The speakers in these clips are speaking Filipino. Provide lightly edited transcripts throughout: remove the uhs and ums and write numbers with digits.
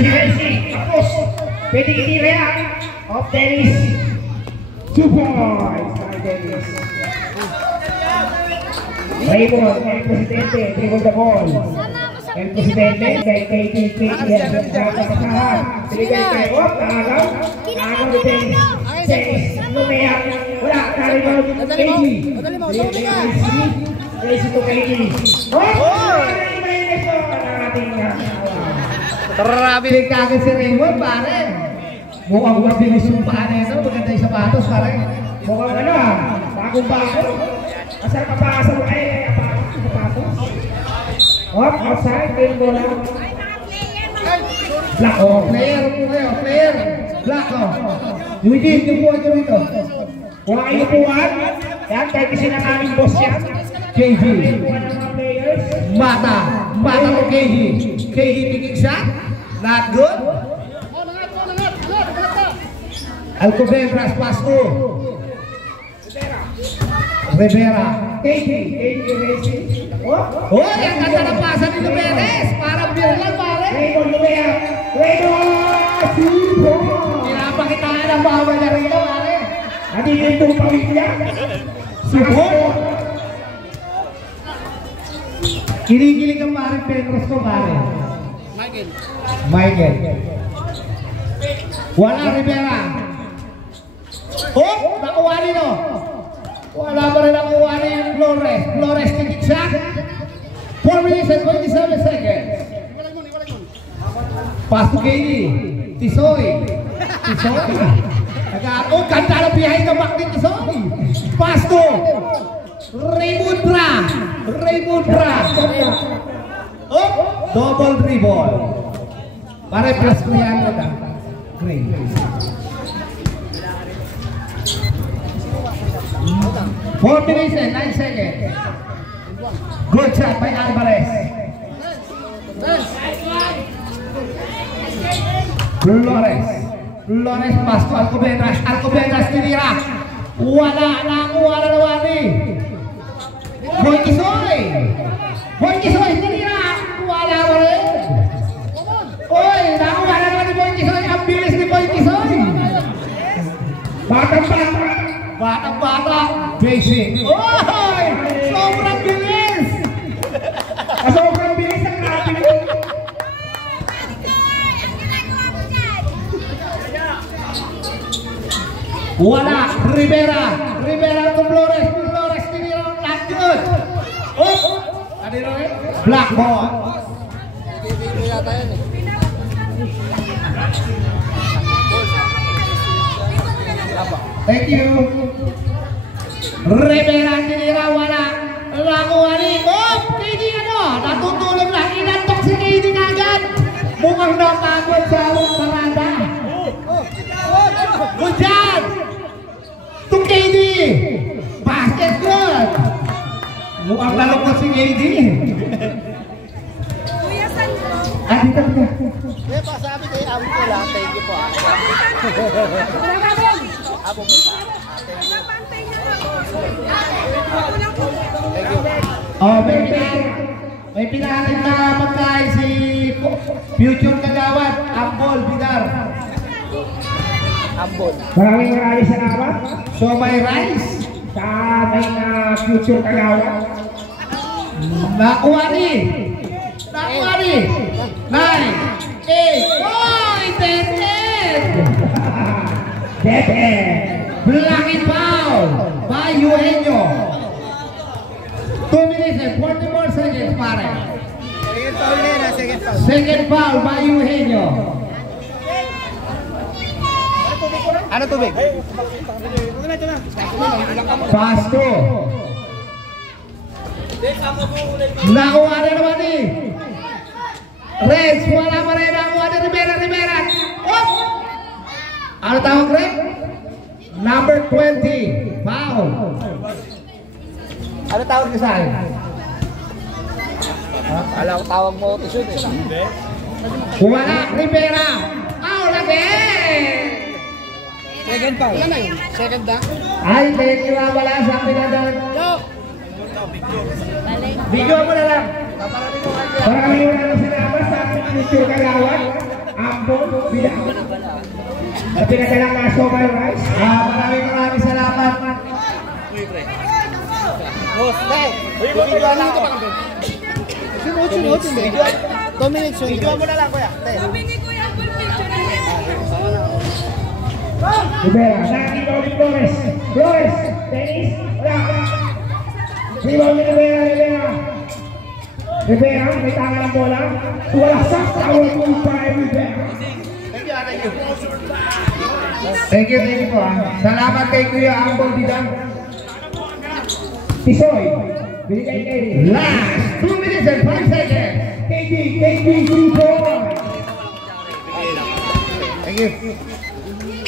Tapos, pwede kitira yan. Of Dennis. 2 points. Dennis. Raymond, el presidente, dribble the ball. El presidente, kay KT, yan. Nakapasahan. Binigay kay Op, agaw. Agaw ni Dennis. Dennis, lumayak. Wala, karibawag yung KT. Race ito KT. Oh! Grabe rin kagad si Raymond, pare. Mukhang mabilis yung paa nito. Maganda yung sapatos, pare. Mukhang ano ah, bagong-bago. Masarap kapasa mo kayo, sapatos. Hop, outside, game ball lang. Black, oh. Player po kayo, player. Black, oh. Eugene, yung buwan nyo rito. Huwag kayo puwan. Yan, kahit kasi ng aming boss yan. KG. Puwan ng mga players. Mata mo KG. KG picking shot. Not good. Alcobendas pass to Rivera. KG racing. Oh, yang ganda ng pasa ni Luberes. Parang beer lang, pare. Raymond lumayak. Raymond! Sipo! Pinapakitaan ang bawal na rito, pare. Hindi yung itong pamilya. Sipo! Kinikilig ang pare Petros ko, pare. Michael. Wala Rivera. Oh, nakuha nito. Wala pa rin nakuha ni Flores. Flores ticket shot. 4 minutes and 27 seconds. Pass to KD. Tisoy. Oh, ganda ng behind the back ni Tisoy. Pass to Raymond Bra. Oh, double dribble. Pare plus 300 ah. Great. 4 minutes and 9 seconds. Good shot by Alvarez. Flores pass to Alcobendas tinira. Wala na wani. Boy Kisoy tinira. Wala rin. Oy, nakuha na naman ni Boy Kisoy. Ang bilis ni Boy Kisoy. Batang-bata. Basic. Oy! Sobrang bilis! Sobrang bilis ang natin. Wala. Rivera to Flores tinira. Not good. Oh! Black ball. Thank you. Rivera tinira, wala. Nakuha ni KD natutulog lang. Inantok si KD agad. Mukhang napagod sa awang parada. Good job to KD. Basket good. Mukhang lalokot si KD. Dito. Sabi kay Abo ko lang, thank you po. Abo po. Oh, may pinahalit na pagkain si Future Kagawad, Ambol, Bidar. Ambol. Maraming salamat. So may rice. Sa ating Future Kagawad. Nakuha ni. 9, 8, oh, Black and foul by Eugenio. 2 minutes and 44 seconds, pare. Second foul by Eugenio. Ano tubig? Pass to. Nakuha na naman ni Reds, wala pa rin nakuha ni Rivera. Oh! Ano tawag, Greg? Number 20, foul. Ano tawag ka sa akin? Alam ko tawag mo ito shoot eh. Wala, Rivera. Foul again! Second foul. Wala na yun. Second da. Ay, hindi wala sa akin na doon. Video mo na lang. Maraming salamat sa ating Future Kagawad. ambon, bilang. Sa pinadalang na Sobay Rice. Maraming salamat. Sunod. Dominic, sunod mo na lang, kuya. Rivera, rebound ni Flores. Flores, Dennis, wala. Rebound ni Rivera. Rivera, may tanga ng bola. Walaksak sa awal mo pa Rivera. Thank you po. Salamat kay Kuya Ambon Didang. Tisoy, binigay kay Last 2 minutes and 5 seconds. KD, Tisoy. Thank you.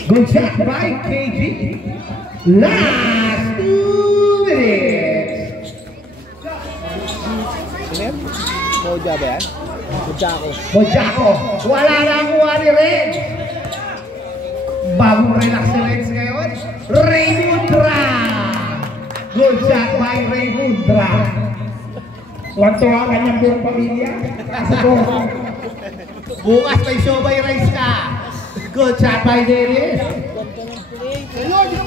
Good shot by KG. Last 2 minutes. Moja ba yan? Bojako. Wala na ang kuha ni Red. Bagong relax si Reds ngayon. Raymundra. Good shot by Raymundra. Tuwan-tuwa kanyang buong pamilya. Kasi Bukas may Sobay Rice ka. Good shot by Dennis.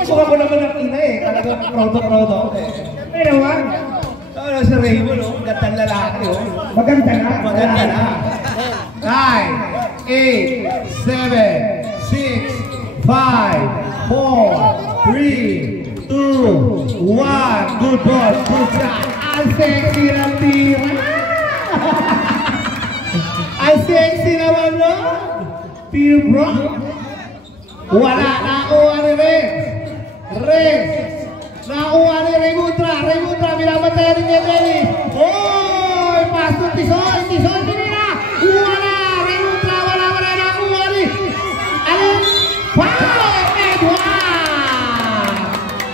Mukha ko naman ang ina eh. Talagang proud ako eh. may naman. Ano si Raymond oh. Gandang lalaki oh. Maganda na. Maganda na. 9, 8, 7, 6, 5, 4, 3, 2, 1. Good ball. Good shot. Ang sexy ng tira. Ang sexy naman no. Peer bro. Wala na kuha ni Rex. Nakuha ni Raymundra. Binabantayan rin niya Dennis. Oy! Pastor Tisoy sinira. Wala! Raymundra wala nakuha ni Paul Edward.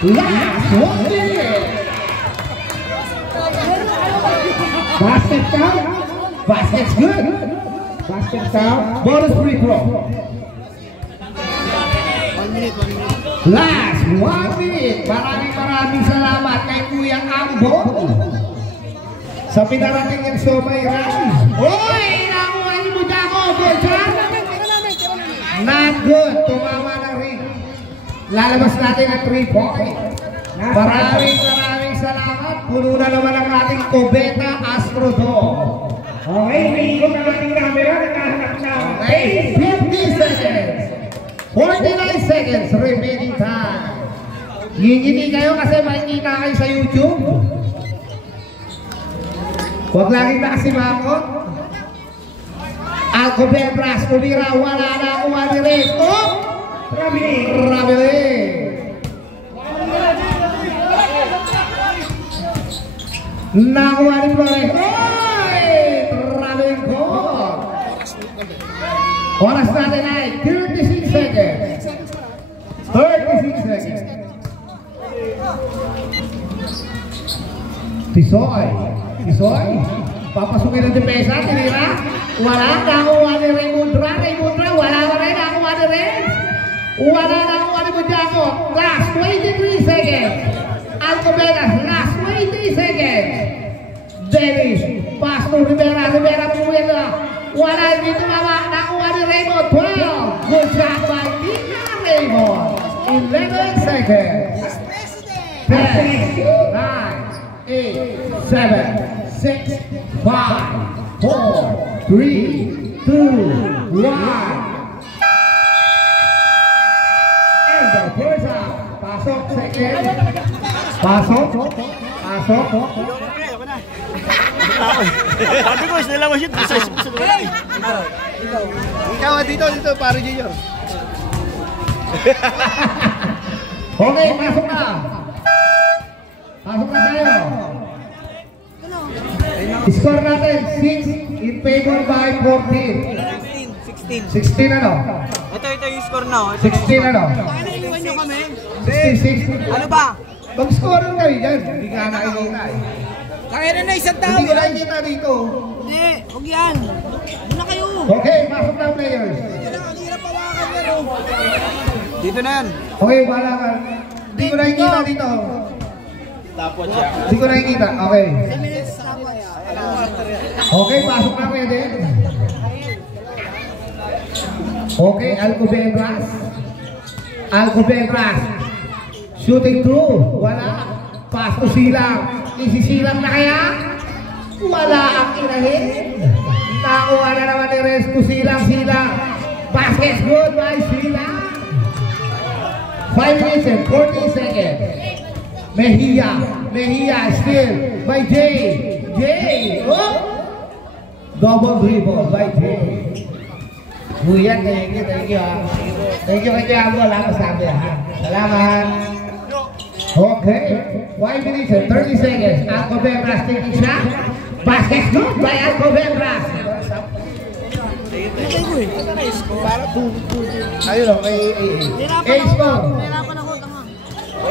Last 1 minute. Basket count. Basket's good. Basket count. Bonus free throw. 1 minute. Last 1 minute. Maraming salamat kay Kuya Ambon sa pinarating yung Sobay Rice. Oy! Nakuha ni Bojako. Good shot. Not good. Tumama na rin. Lalabas natin ang 3 point. Maraming salamat. Puno na naman ang ating Cubeta Astrodome. Okay, may ikot ang ating camera. Nakahanap na. Okay, 50 seconds. 49 seconds remaining time. Ngingiti kayo kasi makikita kayo sa YouTube. Huwag lagi nakasimakot. Alcobendas, tumira, wala na kuha ni Red. Oh! Rabili. Nakuha ni Flores. Oy! Rabili ko. Oras natin ay 36 seconds. 36 seconds. Tisoy. Papasukin ang depensa. Tinira. Wala. Nakuha ni Raymundra. Wala na rin. Nakuha ni Red. Wala na nakuha ni Bojako. Last 23 seconds. Alcobendas. Last 23 seconds. Dennis. Pass to Rivera. Pumuyan na. Wala dito mama. Nakuha ni Raymond. 12. Good shot by Tina Raymond. 11 seconds. 10, 9, 8, 7, 6, 5, 4, 3, 2, 1. And the first half. Pasok, second. Pasok. Sabi ko, sila mo shoot. Ikaw dito, pare Junior. Okay, pasok na tayo. Score natin 6 in favor by 14. 16 ano? Ito yung score na. 16 ano? Iwan nyo kami. 16. Ano ba? Mag-score lang kayo dyan. Hindi ka nakikita eh. Kaya na isang tao. Hindi ko nakikita dito. Hindi, huwag yan. Doon na kayo. Okay, pasok na players. Ang hirap pawakan yan. Dito na yan. Okay, wala ka. Hindi ko nakikita dito. Tapos siya. Hindi ko nakikita. Okay. Okay, pasok na pwede. Okay, Alcobendas. Alcobendas. Shooting through. Wala. Pass to Silang. Isisilang na kaya? Wala ang inahin. Nakuha na naman ni Resco Silang. Basket's good by Silang. 5 minutes and 40 seconds. Mejia still by Jay. Oh! Double dribble by Jay. Buyan, thank you. Thank you kay Ambo. Salamat. Okay. 5 minutes and 30 seconds. Alcobendas taking shot. Basket's good by Alcobendas. Ayun o, A-score.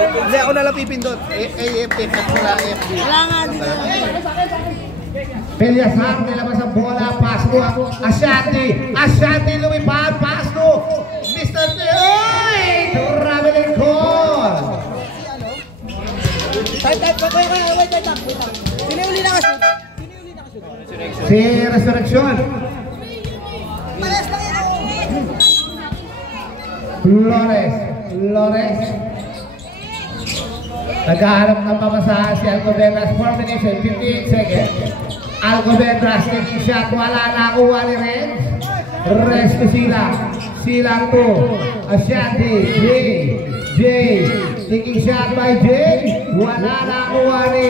Hindi ako nalang pipindot. AFP, wala AFP. Wala nga dito. Pelyasar, nilabas ang bola. Pass to Ashanti lumipad. Pass to Mr. Oy! Traveling call. Wait. Sino uli na ka-shoot? Si Resurrection. Malas lang yan. Flores. Naghahanap ng pamasahan si Alcobendas. 4 minutes and 58 seconds. Alcobendas taking shot. Wala na kuha ni Renz. Renz to Silang to Ashanti. Jay. Taking shot by Jay. Wala na kuha ni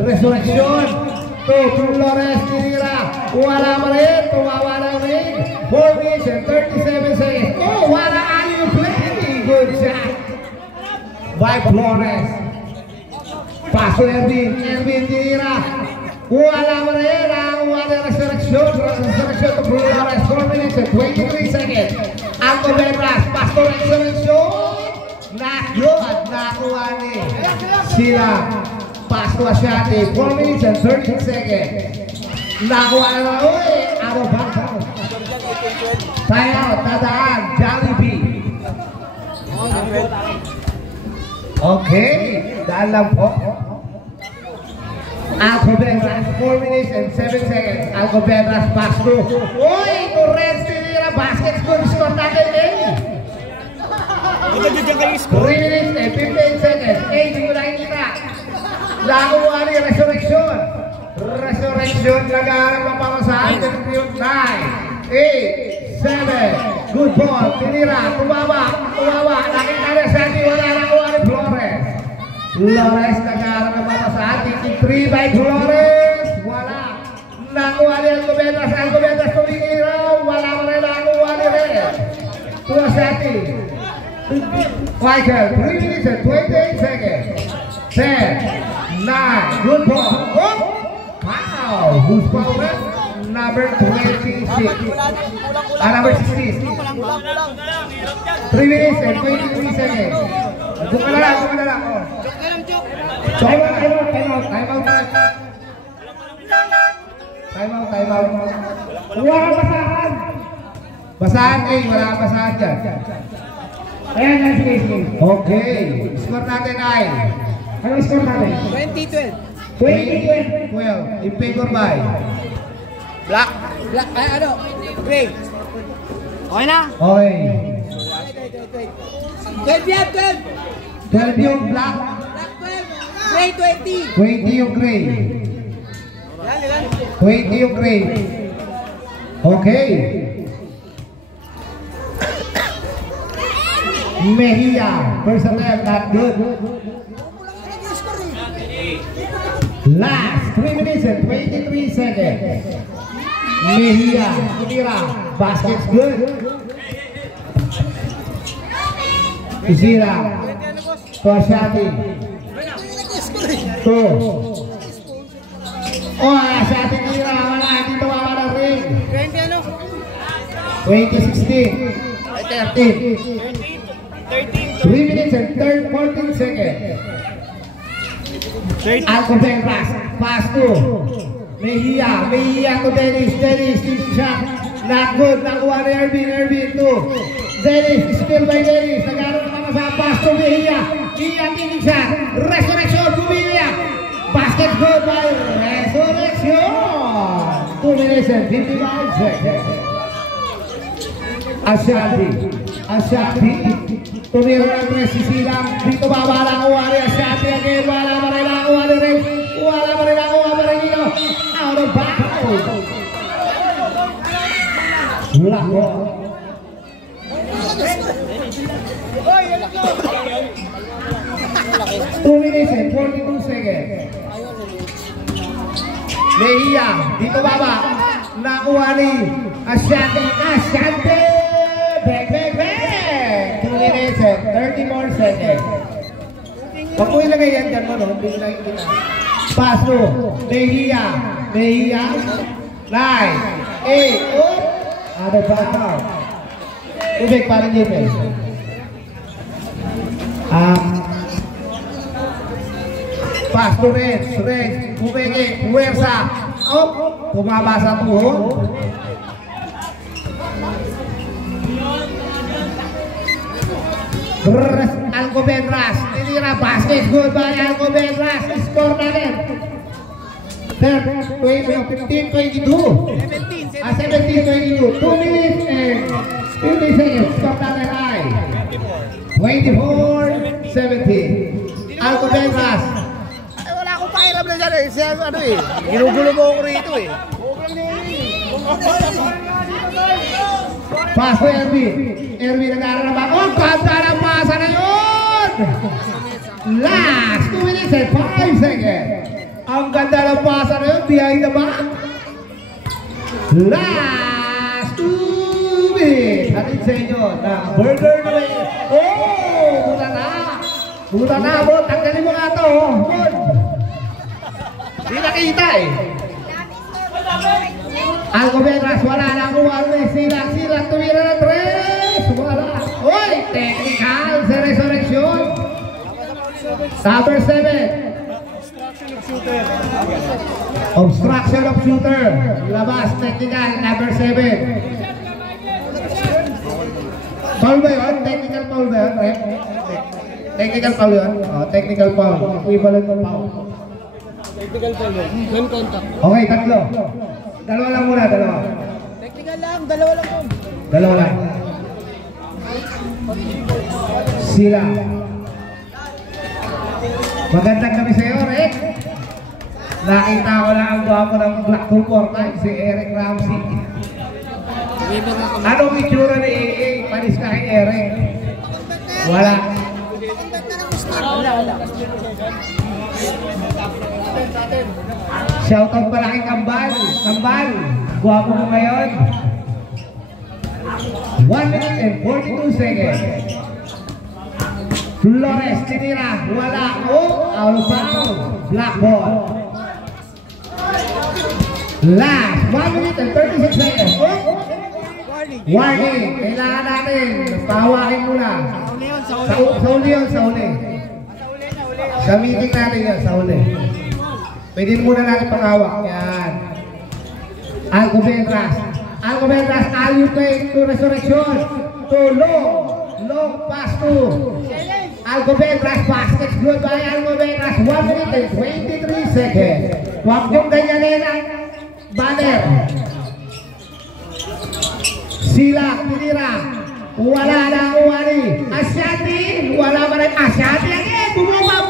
Resurrection. To Flores tinira. Wala pa rin. Tumawa na rin. 4 minutes and 37 seconds. Oh, wala you play. Good shot by Flores. Pass to Erwin tinira. Wala pa rin. Wala Resurrection to Flores. 4 minutes and 23 seconds. Alcobendas. Pass to Resurrection. Not good. Nakuha ni sila. Pass to Ashanti. 4 minutes and 13 seconds. Nakuha na out of bounds. Time out. Tadaan. Jollibee. Okay. Dahil lang po. Alcobendas. 4 minutes and 7 seconds. Alcobendas pass to. Torres tinira. Basket's good. Score natin 3 minutes and 15 seconds. 8 hindi ko nakikita. Nakuha ni Resurrection. Nag-aarap ng pamasahan. 9, 8, 7. Good ball. Tinira. Tumama. Nakita niya sa atin. Wala nakuha ni Flores. Nag-aarap ng pamasahan. 3 by Flores. Wala. Nakuha ni Alcobendas tumira. Wala mo na nakuha ni Red. Tuwa sa atin. Michael, 3 minutes and 28 seconds. 10, 9, good ball. Oh! Wow! Who's fouled? Number 26. Number 16. 3 minutes and 23 seconds. Buka na lang. Time out. Wala kang basahan. Basahan wala kang basahan dyan. Ayan, sige. Okay. Score natin ay. Ano score natin? 20-12. 12. In favor by? Black. Gray. Okay na? Okay. 12 yung black. Gray 20. 20 yung gray. 20 yung gray. Okay. Mejia, first attempt, not good. Last 3 minutes and 23 seconds. Mejia, tinira, basket's good. Isira, to Ashanti. Ashanti tinira, wala, dito wala ng ring. 2016. 13. 3 minutes and 14 seconds. Alcobendas, pass to Mejia to Dennis, taking shot, not good, nakuha ni Erwin to Dennis, still by Dennis, nagkaroon naman sa pass to Mejia taking shot, Resurrection to Mejia, basket good by Resurrection. 2 minutes and 55 seconds. Ashanti. Tumira ng tres si Silang. Dito ba wala ko wala Ashanti again. Wala pa rin ako wala rin. Dito. Out of bounds. Lako. 2 minutes and 42 seconds. Leia, dito baba. Nakuha ni Ashanti. Back. 2 minutes and 30 more seconds. Pag mo ilagay yan dyan mo, no? Hindi na kita. Pass mo. Leia. 9, 8, out of bounds. Ubek parang yun eh. Pass to Reds. Bumeke. Puwersa. Kumaba sa tuhod. Alcobendas. Tinira basket. Good by Alcobendas. Score na rin. 15-22. 17-22. 2 minutes and 50 seconds. Stop na rin. 24-17. Alcobendas. Wala akong pakiram na dyan eh. Siya ano eh. Ginugulo mo ako rito eh. Pass to Erwin nag-aaral na ba? Ganda ng pasa na yun! Last 2 minutes and 5 seconds. Ang ganda ng pasa na yun. Behind the back. Last 2 minutes. Hatid sa inyo na burger na rin. Buta na mo. Tanggalin mo nga ito. Di nakita eh. Alcobendas, wala na kuha. Silang, tumira na 3. Wala. Uy, technical sa resurrection. Number 7. Obstruction of shooter. Labas, technical, number 7. Foul ba yun? Technical foul ba yun? Technical foul yun? Technical foul. Equivalent of foul. Technical foul yun. When contact. Okay, tatlo. Dalawa lang muna. Technical lang, dalawa lang. Dalawa lang. Sila. Magandang kami sa iyo, Rick. Nakita ko lang ang gwapo ng Black 245, si Eric Ramsey. Anong itsura ni AA? Panis ka kay Eric? Wala. Shoutout pala kay Kambal. Gwapo mo ngayon. 1 minute and 42 seconds. Flores, tinira. Wala. Out of bounds. Black ball. Last 1 minute and 36 seconds. Warning. Kailangan natin. Pahawakin muna. Sa uli. Sa meeting natin yan. Sa uli. Pwede muna natin pangawak. Yan. Alcobendas, alley-oop to resurrection. To long pass to Alcobendas. Baskets good by Alcobendas. 1 minute and 23 seconds. Huwag niyong ganyanin ang banner. Sila, tinira. Wala na uwari. Ashanti, wala pa rin. Ashanti again. Bumabang.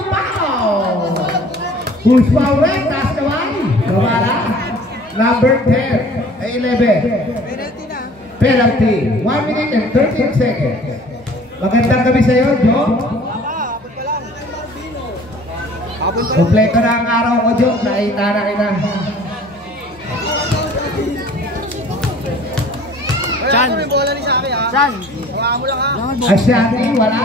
Who's foul red? Taas kaway. Kamala. Number 10. 11. Penalty. 1 minute and 13 seconds. Magandang gabi sa iyo, Joe. Kompleto na ang araw ko, Joe. Nakita na kita. Chan. Ashanti, wala.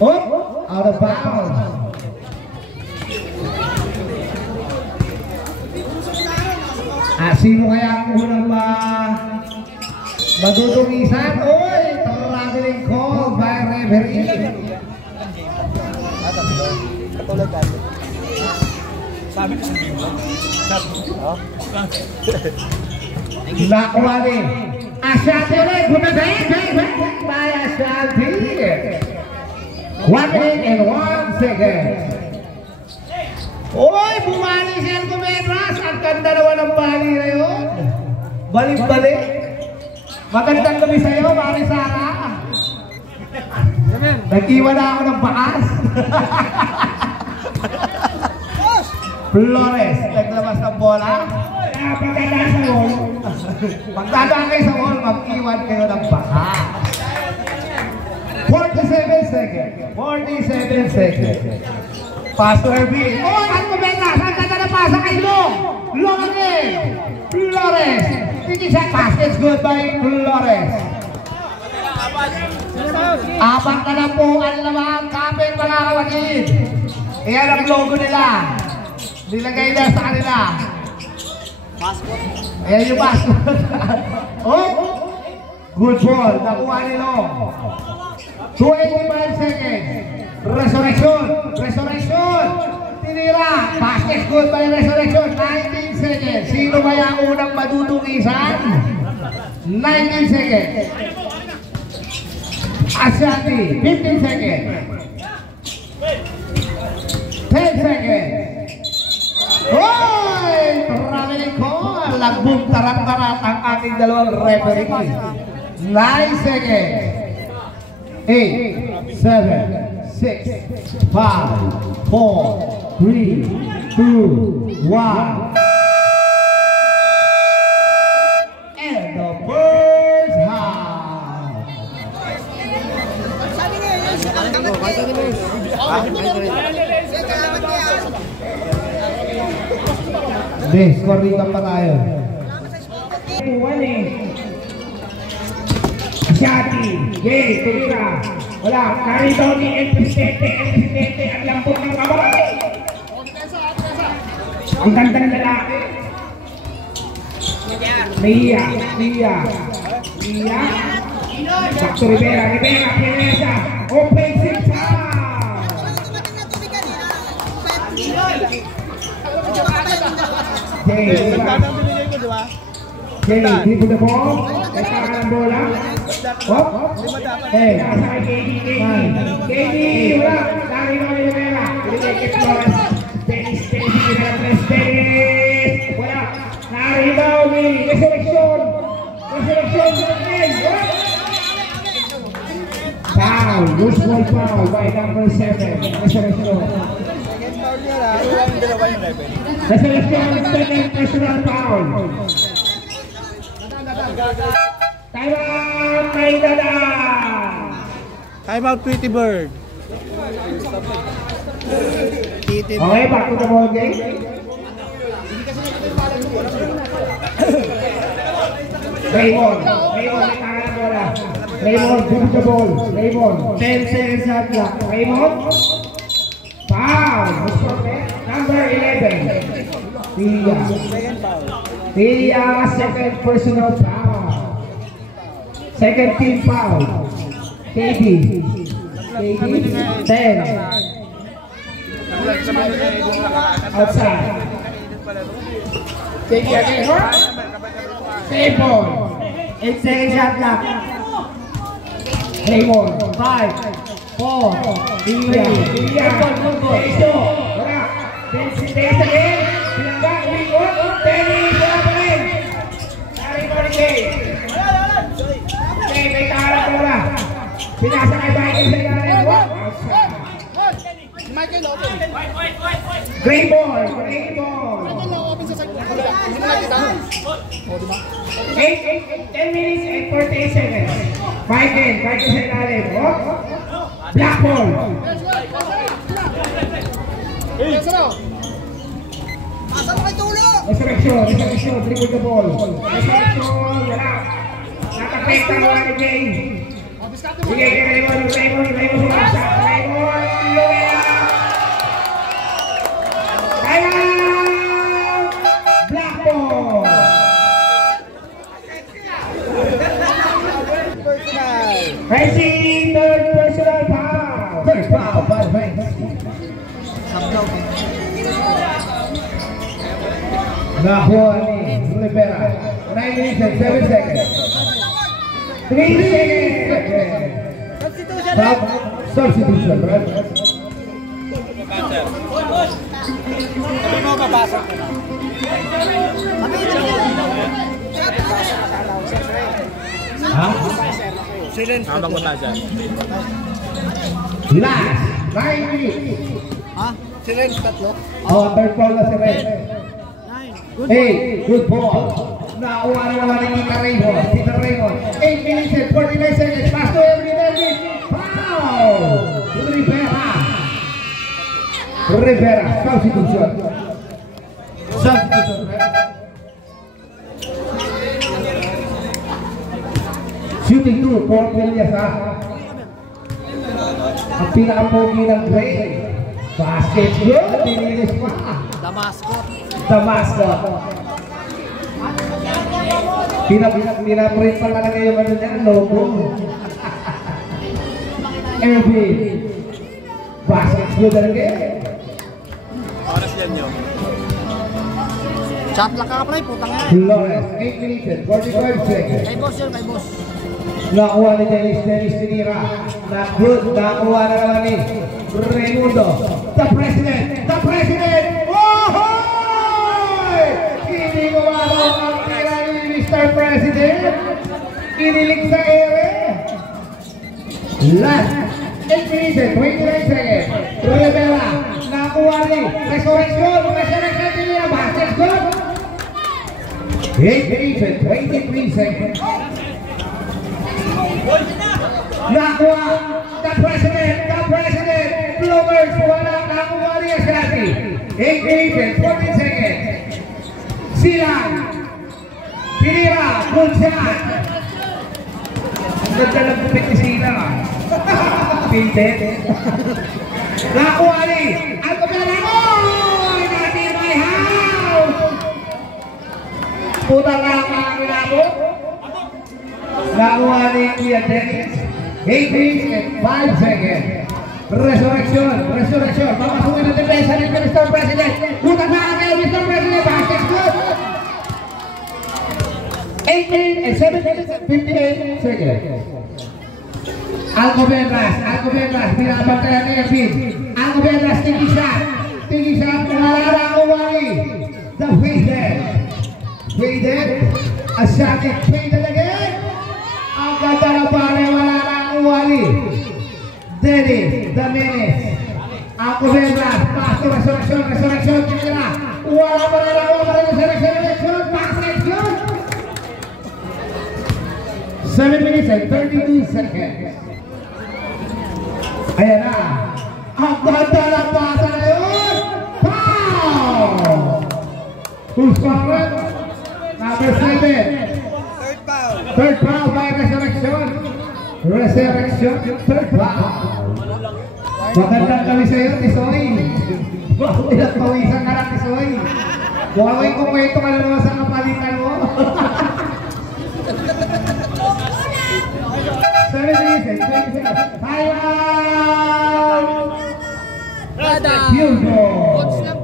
Out of bounds. Sino kaya ang unang madudumisan? Traveling call by referee. Nakuha ni Ashanti ulit. Bumabay by Ashanti. 1 minute and 1 second. Bumali si Alcobendas. Ang ganda naman ng bali na yun. Balik-balik. Magandang gabi sa'yo, Mari Sara. Nag-iwan na ako ng bakas. Flores, naglabas ng bola. Pagdadaan kayo sa wall, mag-iwan kayo ng bakas. 47 seconds. 47 seconds. Pass to Erwin. Oh, ano ba ba? Saan ka na pasa kay Long? Long again. Flores. Finish that pass. It's good by Flores. Apat na lang po ang lamang kapit mga kapatid. Iyan ang logo nila. Nilagay na sa kanila. Ayan yung basket. Oh! Good ball. Nakuha ni Long. 25 seconds. Resurrection. Resurrection. Tinira. Basket good by Resurrection. 19 seconds. Sino kaya unang madudungisan? 19 seconds. Ashanti. 15 seconds. 10 seconds. Hoy! Traveling call. Lagbong tarang-tarat ang ating dalawang referee. 9 seconds. 8, 7, 6, 5, 4, 3, 2, 1. And the first half. Hindi, score dito pa tayo. Shati, yay, tulira. Wala, karito ni El Presidente, ang lambot ng kabarate. Ang ganda ng lalaki. Mia. Sakto Rivera, Pinesa. Offensive foul. Jay, dribble the ball. Nagkakaroon ng bola. Hop. Nasa kay KD, wala. Dari mo yung Rivera. Dennis, wala. Naribaw ni Resurrection. Foul, usual foul by number 7. Resurrection, second personal foul. Time out, may dadaan. Time out, Pretty Bird. Okay, back to the ball game. Raymond, may kaya na bola. Raymond, dribble the ball. Raymond, 10 seconds at clock. Raymond, foul. Number 11. Tia, second personal foul. Second team foul. KD, 10. Outside. KD again, huh? Save ball. 8 seconds shot clock. Raymond, 5, 4, 3, Dennis again. Pinanggang, umikot. Dennis, wala pa rin. Nari mo ni Jay. Jay, may kaharap mo na. Pinasa kay Michael sa ilalim. Great ball. 10 minutes and 48 seconds. Michael sa ilalim. Black ball. Resurrection, dribble the ball. Resurrection, wala. Nakapekta ko ni Jay. Sige, Raymond sumasa. Raymond, Lumea. Kaya! Black ball. Racing, third personal foul. First foul, by Nakuha ni Rivera. 9 minutes and 7 seconds. 3 seconds. Substitution, right? Sabi mo, mabasa ko na. Habang wala dyan. Last 9 minutes. Ha? Si Renz, tatlo. Oh, third ball na si Red. 9. Good Hey, good ball. Nakuha na naman ni Tita Raymond. Tita Raymond. 8 minutes and 49 seconds. Pass to every David. Foul! Rivera. Rivera. Substitution. Substitution. Shooting 2. Fort Williams ha. Ang pinaka-pogi ng Gray. Basket good. Dinilis pa. Damasco. Pinaprint pa talaga yung ano niya, logo. Ervin. Basket good talaga eh. Oras yan nyo. Chat lang ka pala, putang nga. Flores, 8 minutes and 45 seconds. Kay boss yun, kay boss. Nakuha ni Dennis Tinira. Na-good, nakuha na naman ni Raimundo. The President! Oh-hoy! Hindi ko maraw ang tira ni Mr. President. Kinilig sa ere. Last 8 minutes and 29 seconds. Rivera, nakuha ni Resurrection Tinira. Basket good. 8 minutes and 23 seconds. Nakuha the president, Blowers, wala nakuha niya sa atin. 8 minutes and 14 seconds. Silang, Tinira, good shot. Ang ganda ng pupit ni Silang. Pinted. Nakuha ni Alcobendaoy, natin my house. Putang nga mga kinabot. Nakuha ni Kuya Dennis. 8 minutes and 5 seconds. Resurrection. Papasukin natin sa ni Mr. President. Putang nga kayo, Mr. President. Basket good. 8 minutes and 7 minutes and 58 seconds. Alcobendas. Pinapagkala ni Ervin. Alcobendas, tiki shot. Wala nakuha ni the Faded. A shot is faded again. Ang ganda na pare, wala nakuha ni Dennis, the Menace. Alcobendas, pass to Resurrection, Tinira. Wala pa rin Resurrection, basket good. 7 minutes and 32 seconds. Ayan na. Ang ganda na pasa na yun. Foul! Who's correct? Number 7. Third foul by Resurrection. Third foul. Magandang kami sa iyo, Tisoy. Ilang pawisan ka lang, Tisoy. Buhay kung kwento ka na naman sa kapalitan mo. 7 minutes and 20 seconds. Thailand! Coach lang.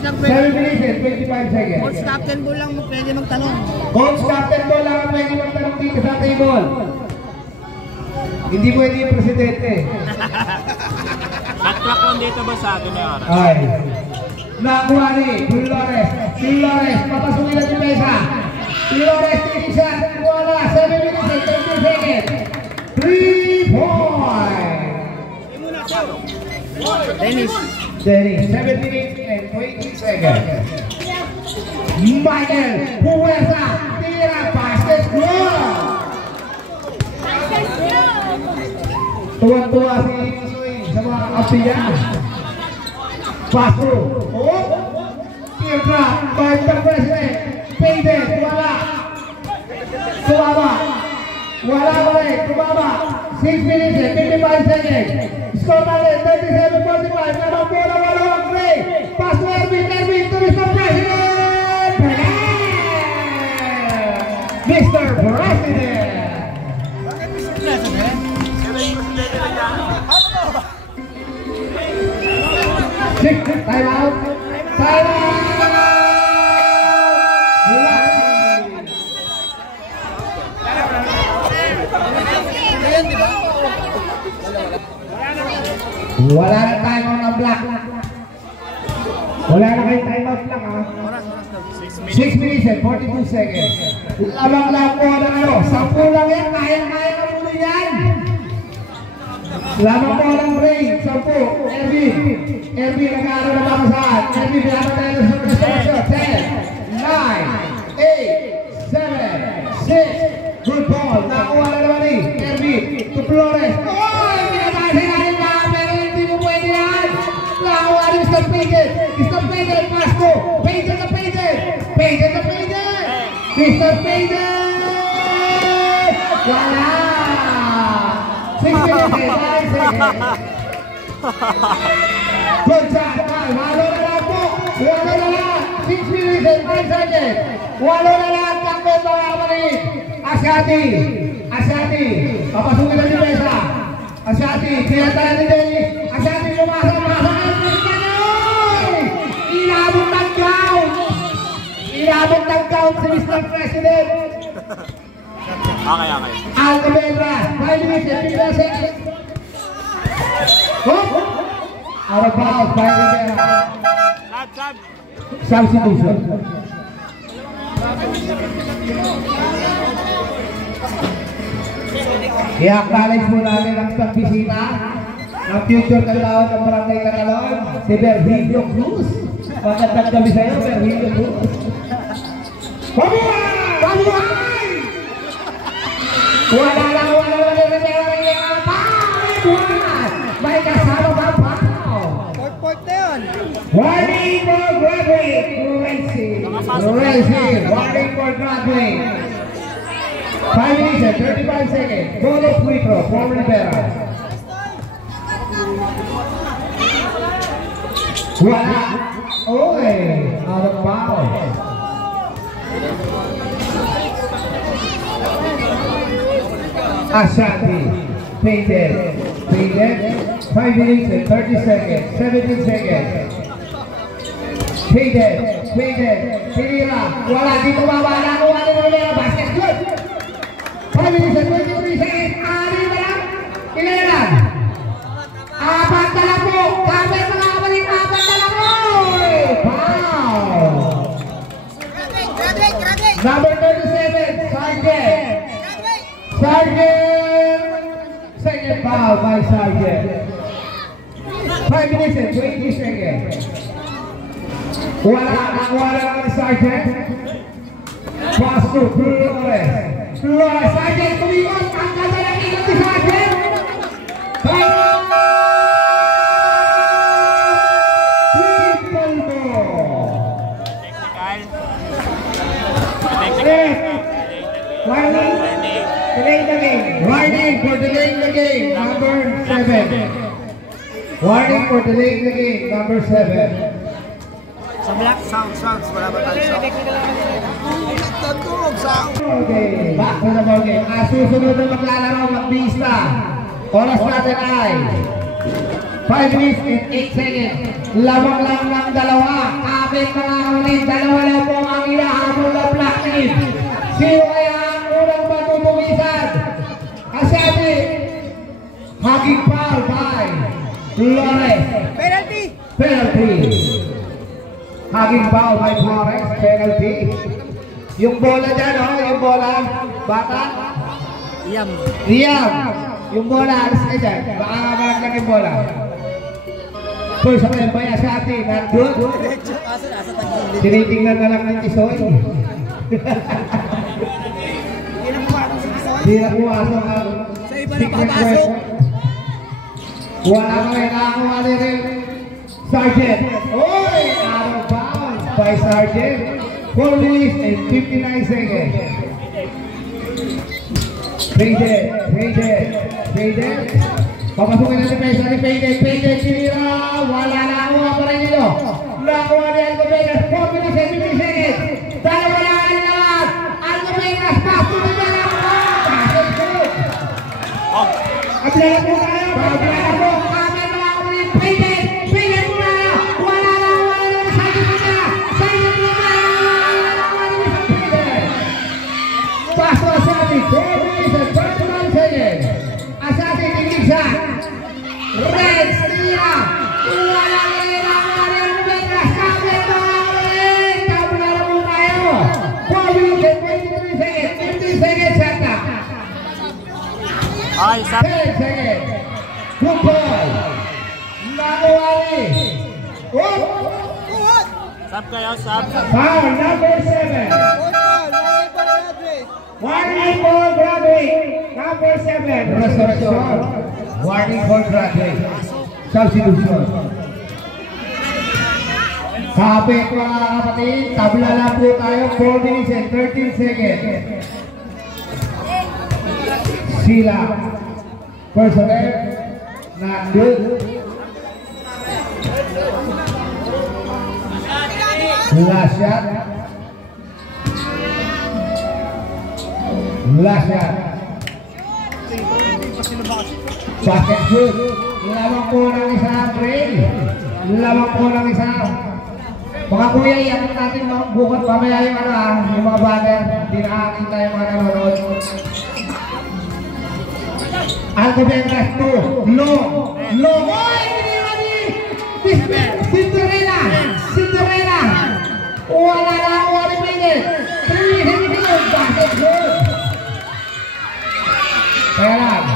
7 minutes and 25 seconds. Coach captain ball lang mo pwede magtanong. Coach captain ball lang ang pwede magtanong dito sa table. Hindi pwede yung presidente. Backtrack lang dito ba sa atin na oras? Ay. Nakuha ni Flores. Papasukin na si Mesa. Flores, tiki shot. Wala. 7 minutes and 20 seconds. 3 point. Dennis. 7 minutes and 20 seconds. Michael Puwersa. Tira. Basket good. Tuwan-tuwa si Masoy sa mga kapiyan. Paso. Oh. Teardrop by the President. Faded. Wala. Tumama. 6 minutes and 55 seconds. Score natin 37-45. Naman bola wala ang Gray. Pass to Ervin to Mr. President. Mr. President. Time out. Wala na time out ng black. Wala na kayo time out lang ha. 6 minutes and 42 seconds. Lamang lang po na 10 lang yan. Kaya na Lamang po ng break. 10. Erwin. Erwin nag-aaral na mga saan. Erwin, binaban tayo sa presyo. 10, 9, 8, 7, 6. Good ball. Nakuha na naman ni Erwin. To Flores. Oy! Pinatay sa ilalim lang. Pero hindi mo pwede yan. Nakuha ni Mr. Pagan. Mr. Pagan. Pasko. Pagan na Pagan. Pagan na Pagan. Mr. Pagan. Wala. 6 minutes and 9 seconds. Good job. Walo na lang po. Walo na lang. 6 minutes and 9 seconds. Walo na lang. Takbo mga kapatid. Asyati. Asyati. Papasukin na ni Mesa. Asyati. Tinatala ni Dennis. Asyati lumasa. Inabot ng count. Inabot ng count si Mr. President. Okay. Alcabendras, 5 minutes and 15 seconds. Out of bounds, Alcabendras. Substitution. I-acknowledge mo natin ang isang bisita ng future kalawan ng Barangay Catalon, si Virgilio Cruz. Magandang gabi sa'yo, Virgilio Cruz. Pabuhay! Pabuhay! Wala lang. May kasama ba pa? Port na yun. Warning for graduate. Racing. Warning for graduate. 5 minutes and 35 seconds. Bonus free throw for Rivera. Wala. Oy, out of bounds. Ashanti, Painted, 5 minutes and 30 seconds, 17 seconds. Painted, Sinira, wala, dito mawala, basket, good. 5 minutes and 23 seconds, ari na lang, ilan na lang? Apat na lang po, kapit na lang, apat na lang po! Foul! Number 37, Sergeant! Second foul by Sergeant. 5 minutes and 20 seconds. Wala ng Sergeant. Pass to Flores. Sergeant tumiwas. Ang ganda ng ikot ni Sergeant. Triple ball. Warning for delaying the game, number 7. Warning for delaying the game, number 7. Sa black sounds, wala ba tayo sound? Okay, back to the ball game. Susunod na maglalaro, magbista. Oras natin ay 5 minutes and 8 seconds. Lamang lang ng dalawa. Kapit mga kamunin, dalawa lang po ang ilahabol na black team. Sino kaya ang unang matutumisan? Asyati, hugging foul by Flores. Penalty. Hugging foul by Flores. Penalty. Yung bola dyan, yung bola. Bata. Iyam. Yung bola, alas ka dyan. Baka malaglag yung bola. So, sa mga bay, Asyati, nandun. Tinitingnan na lang ng Tisoy. Hindi na pumasok ang secret weapon. Wala kami nakakuha rin Sergeant. Oy! Out of bounds by Sergeant. 4 minutes and 59 seconds. Painted. Papasukin natin kayo sa Painted. Sinira. Wala nakakuha pa rin nito. Nakuha ni Alcobendas. 4 minutes and 50 seconds. Dalawa lang ang lahat. Alcobendas. Pasunod na lang. At lahat po tayo. Pagkakala po. Kami mga ulit. Painted mo na. Wala na. Sayang mo na. Paso Asyati. 4 minutes and 31 seconds. Asyati tingin siya. Red Stira. Wala na rin ang Alcobendas. Kami mga ulit. Kami na lang po tayo. 4 minutes and 23 seconds. 50 seconds yata. 10 seconds. Good ball. Nakuwari. Oh! Sab kayo, sab. Foul number 7. Warning for graduate. Number 7. Restoration. Warning for graduate. Substitution. Sabi ko mga kapatid, tabla lang po tayo, 4 minutes and 13 seconds. Sila. First attempt. Not good. Last shot. Last shot. Basket shoot. Lamang po ng isa, Gray. Lamang po ng isa. Mga kuya, iyan natin bukod pamaya yung yung mga batter. Hindi nakakita yung mga nanonood. Alcobendas 2. Long. Long. Oy! Cinderella. Cinderella. Wala na ako 1 minute. 3 minutes. Basket shoot. Kaya lang.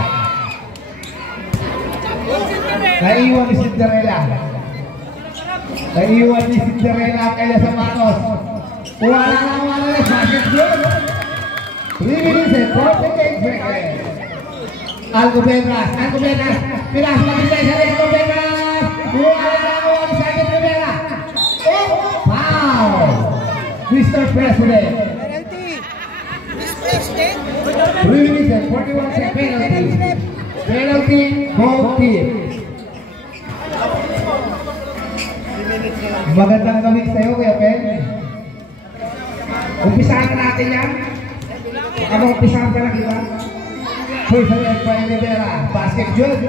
Naiwan ni Cinderella. Naiwan ni Cinderella kaya sa manos. Wala na ako 1 minute. Basket shoot. 3 minutes and 48 seconds. Alcobendas. Pilas lagi tayo sa Alcobendas. Wala na ako 1 second. Rivera. Oh! Wow! Mr. President. President. 3 minutes and 41 seconds. Penalty, goal team. Magandang gawin sa'yo, Kuya Pen. Umpisahan na natin yan. Ano umpisahan ka na kita? First attempt by Rivera. Basket shoot.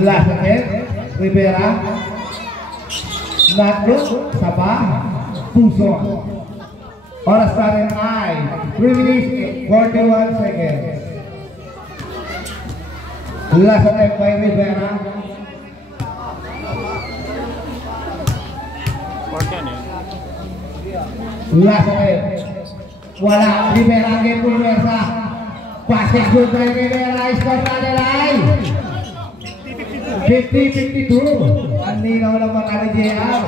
Last attempt. Rivera. Not good. Saba. Puso. Oras pa rin ay 3 minutes 41 seconds. Last attempt by Rivera. Last attempt. Wala. Rivera ang game pulversa. Basket shoot by Rivera. Score na nilay. 50-52. Ang ninaw ng mga JR.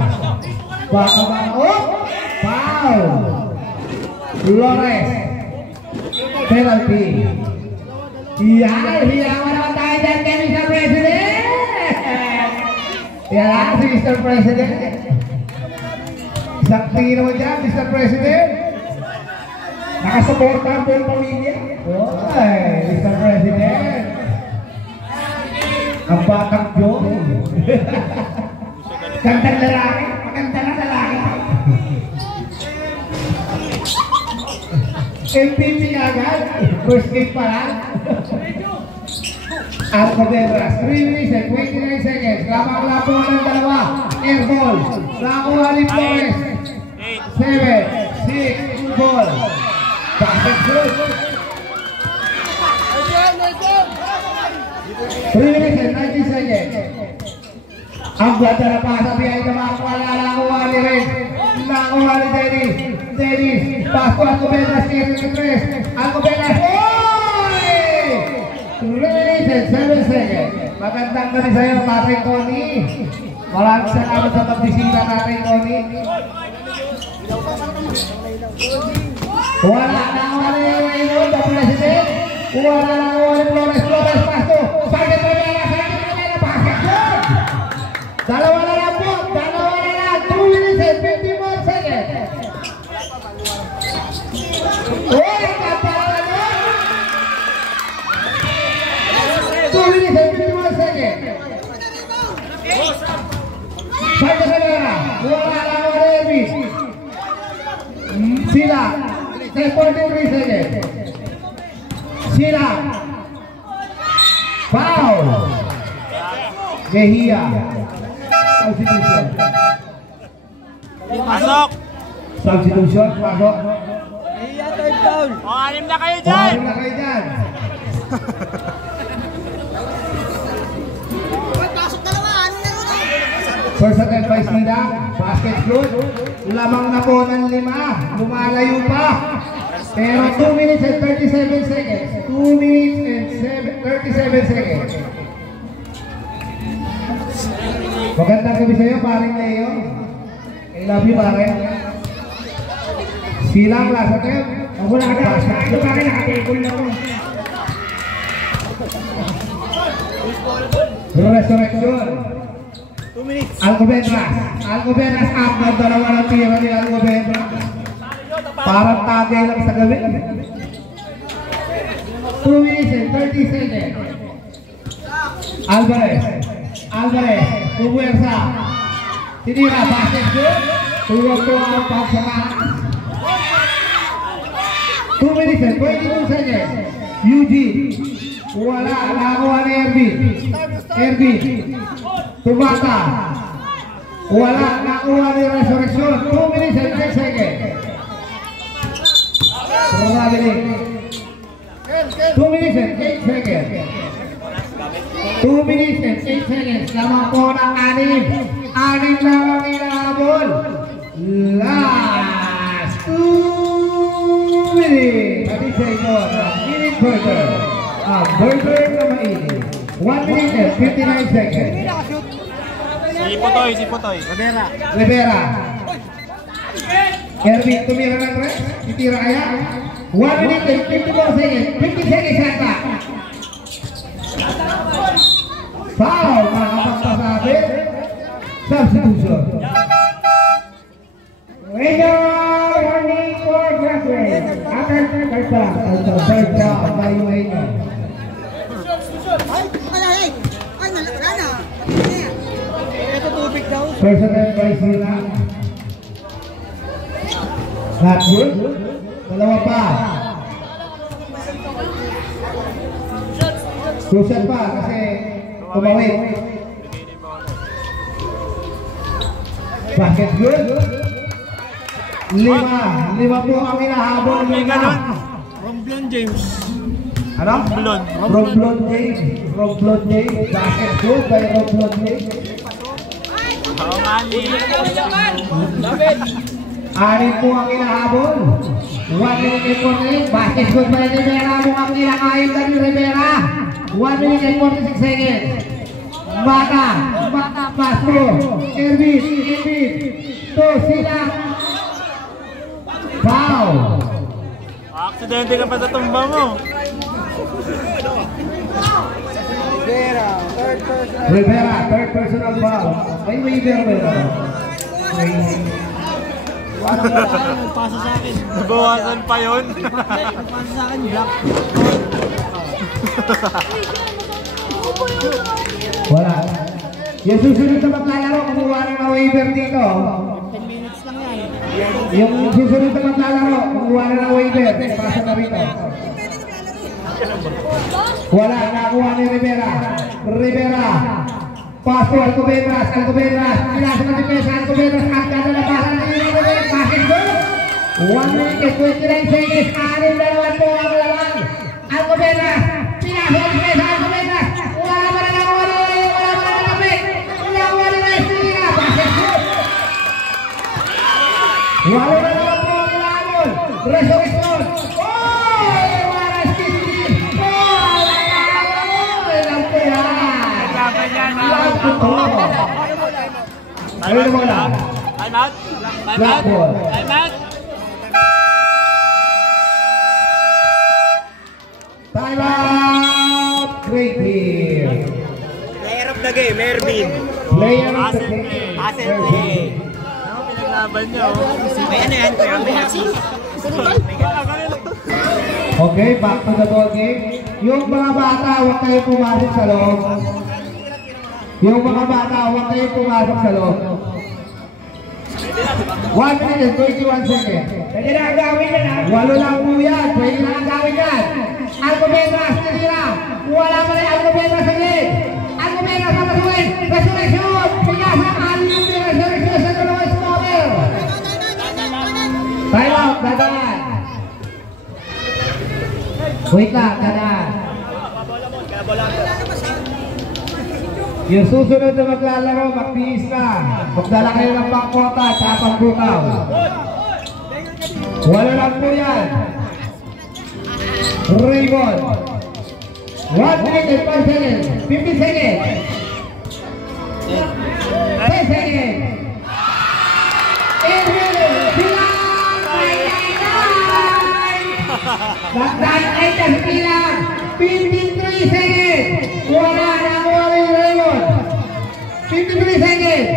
Baka ba? Oh! Foul! Flores. Penalty. Yan! Hiyawan naman tayo dyan kay Mr. President! Yan si Mr. President. Isang tingin naman dyan, Mr. President. Nakasuporta ang buong pamilya. Oy, Mr. President. Ang batang Joy. Gandang lalaki. Maganda na lalaki. MVP agad. First game pa lang. Alcobendas. 3 minutes and 29 seconds. Lamang po ng dalawa. Air ball. Nakuha ni Flores. 7, 6, ball. Basket shoot. 3 minutes and 90 seconds. Ang ganda na pa sa biyay na makakuha. Nakuha ni Red. Nakuha ni Dennis. Dennis. Pasko Alcobendas. 3, Alcobendas. Oy! 3 minutes and 7 seconds. Magandang gabi sa'yo, Tatay Tony. Maraming salamat sa pagbisita, Tatay Tony. Wala na ako na yung Mayroon, the President. Wala na ako ni Flores. Flores, Pasto. Basket Rivera, basket shoot. Dalawa na lang po. 2 minutes and 51 seconds. Uy, kapala na. 2 minutes and 51 seconds. Basket Rivera. Wala na ako ni Elvis. Sila. 43 seconds. Sila. Foul. Gehia. Substitution. Pasok! Substitution. Pasok. Iya, third foul. Anim na kayo dyan! Anim na kayo dyan. Pasok na naman. First attempt advice nila. Basket good. Lamang na po ng 5. Lumalayo pa. Pero 2 minutes and 37 seconds. 2 minutes and 37 seconds. Magandang gabi sa'yo, paring Leo. I love you, pare. Silang lasa tayo. Wala ka. Ito pa rin nakatikol na ko. Resurrection. 2 minutes. Alcobendas up ng dalawa ng tira ni Alcobendas. Parang tagay lang sa gabi. 2 minutes and 30 seconds. Alvarez, puwersa. Tinira, basket good. Tuwag-tuwag ang pagsamahan. 2 minutes and 22 seconds. Eugene. Wala, nakakuha ni Ervin. Tumata. Wala, nakakuha ni Resurrection. 2 minutes and 10 seconds. Traveling. 2 minutes and 8 seconds. 2 minutes and 8 seconds. Lamang po ng 6. 6 lang ang inahabol. Last 2 minutes. At seconds. Minute burger. Burger na mainit. 1 minute and 59 seconds. Si Putoy. Rivera. Ervin, tumira ng res. Titira kaya. 1 minute and 54 seconds. 50 seconds yata. Foul. Makapagpasabi. Substitution. Warning for Grassway. Akan Third down by Wayne. Ay, wala na. Ito tubig daw. Personal by Sila. Not good. Dalawa pa. Crucial pa kasi tumawid. Basket good. 5 po ang hinahabol. Romblon James. Ano? Romblon James. Basket good by Romblon James. Anin po ang hinahabol. 1 minute and 48. Basket good by Rivera. Mukhang kinakain ka ni Rivera. 1 minute and 46 seconds. Mata, Pasto, Ervin. To sila. Foul. Aksidente ka pa sa tumba mo. Rivera, third personal foul. May waiver ba yun? Nagpasa sa akin. Nabawasan pa yun. Nagpasa sa akin, black. Wala. Yung susunod na maglalaro, kumuha ng waiver dito. 10 minutes lang yan. Yung susunod na maglalaro, kumuha ng waiver. Pasa na rito. Wala, nakuha ni Rivera. Pasto, Alcobendas. Pinasa ng defensa, Alcobendas. Ang kadalabasan ni Rivera. Bakit ba? 1 minute and 29 seconds. 6-2 po ang laban. Alcobendas. Pinasa ng defensa, Alcobendas. Wala ba na nakuha na kapit. Nakuha ni Rivera. Bakit ba? Wala na naman po ang laban. Resurrection. Time out. Time out. Great deal. Player of the game, Ervin. Player of the game. Asset play. Ano pinaglaban niyo? May ano yan? May assist. Okay, back to the ball game. Yung mga bata, huwag kayo pumasok sa loob. Yung mga bata, huwag kayo pumasok sa loob. 1 minute and 21 seconds. Pwede na ang gawin na na. 8 lang po yan. Pwede na ang gawin yan. Alcobendas, tinira. Wala pa rin Alcobendas sa gate. Alcobendas na masuwin. Resurrection. Pinasang alim ni Resurrection sa dalawang scorer. Time out, dadaan. Wait lang, dadaan. Yung susunod na maglalaro, magtiis na. Magdala kayo ng pangkota at pangbukaw. Wala lang po yan. Raymond. 1 minute and 5 seconds. 50 seconds. 10 seconds. 8 minutes. Nagdaan ay kaspilang 53 seconds. Wala na wala yung Raymond. 53 seconds.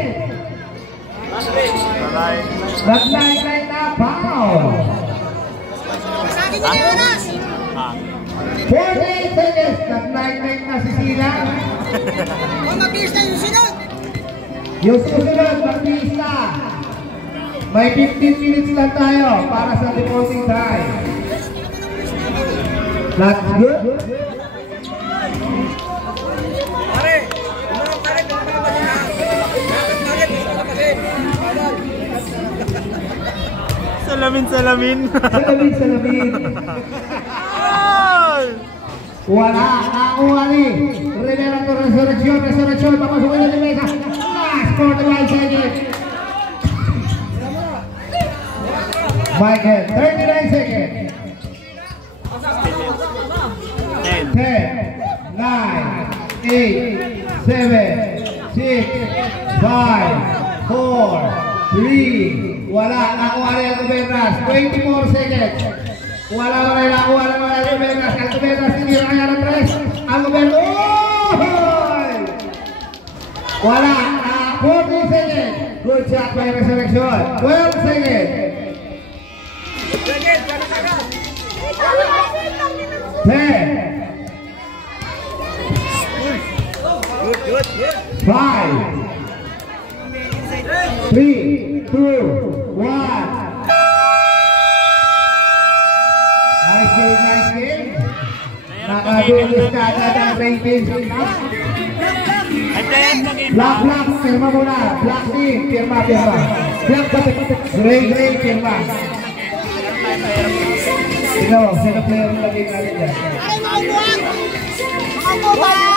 Nagdaan ay napaw. 48 seconds. Nagdaan na si Sila. Mag-is na yung sunod. Yung susunod, mag-is na. May 15 minutes lang tayo para sa devoting time. That's good. Salamin, salamin. Salamin, salamin. Wala, nakuha ni Rivera to resurrection, papasukin na ni Mesa. Last 41 seconds. Michael, 39 seconds. 10, 9, 8, 7, 6, 5, 4, 3, wala, nakuha ni Alcobendas, 24 seconds. Wala na rin nakuha ni Alcobendas, tinira kaya ng 3, Alcobendas, wala, 40 seconds. Good shot by Resurrection, 12 seconds. 10, 5, 3, 2, 1. Nice game. Nakadulis ka agad ang rating. Black, firma muna. Black team, firma. Black, gray, firma. Sino player mo lagi natin dyan? Ay, mga buwag! Mga buwag!